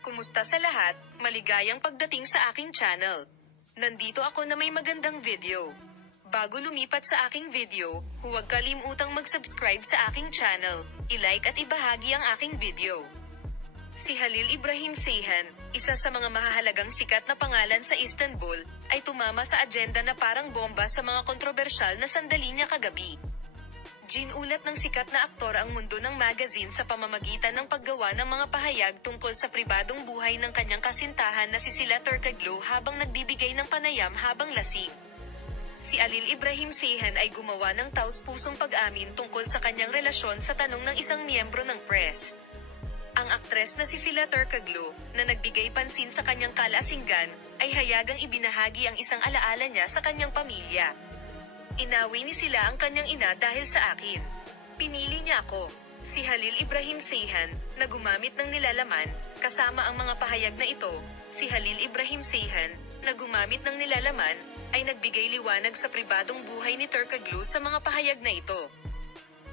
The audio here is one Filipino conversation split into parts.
Kumusta sa lahat? Maligayang pagdating sa aking channel. Nandito ako na may magandang video. Bago lumipat sa aking video, huwag kalimutang mag-subscribe sa aking channel, i-like at ibahagi ang aking video. Si Halil Ibrahim Ceyhan, isa sa mga mahahalagang sikat na pangalan sa Istanbul, ay tumama sa agenda na parang bomba sa mga kontrobersyal na sandali niya kagabi. Ginulat ng sikat na aktor ang mundo ng magazine sa pamamagitan ng paggawa ng mga pahayag tungkol sa pribadong buhay ng kanyang kasintahan na si Sıla Türkoglu habang nagbibigay ng panayam habang lasing. Si Halil Ibrahim Ceyhan ay gumawa ng taus-pusong pag-amin tungkol sa kanyang relasyon sa tanong ng isang miyembro ng press. Ang aktres na si Sıla Türkoglu, na nagbigay pansin sa kanyang kalasinggan, ay hayagang ibinahagi ang isang alaala niya sa kanyang pamilya. Inawi ni Sıla ang kanyang ina dahil sa akin. Pinili niya ako. Si Halil Ibrahim Ceyhan, na gumamit ng nilalaman, kasama ang mga pahayag na ito, si Halil Ibrahim Ceyhan, na gumamit ng nilalaman, ay nagbigay liwanag sa pribadong buhay ni Türkoglu sa mga pahayag na ito.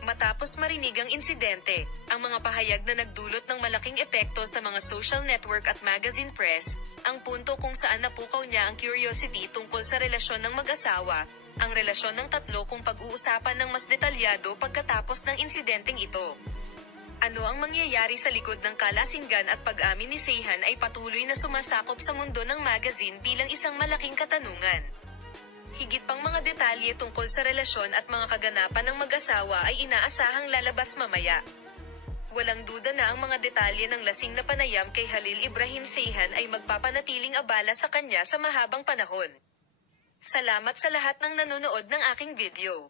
Matapos marinig ang insidente, ang mga pahayag na nagdulot ng malaking epekto sa mga social network at magazine press, ang punto kung saan napukaw niya ang curiosity tungkol sa relasyon ng mag-asawa, ang relasyon ng tatlo kung pag-uusapan ng mas detalyado pagkatapos ng insidenteng ito. Ano ang mangyayari sa likod ng kalasinggan at pag-amin ni Ceyhan ay patuloy na sumasakop sa mundo ng magazine bilang isang malaking katanungan. Higit pang mga detalye tungkol sa relasyon at mga kaganapan ng mag-asawa ay inaasahang lalabas mamaya. Walang duda na ang mga detalye ng lasing na panayam kay Halil Ibrahim Ceyhan ay magpapanatiling abala sa kanya sa mahabang panahon. Salamat sa lahat ng nanonood ng aking video.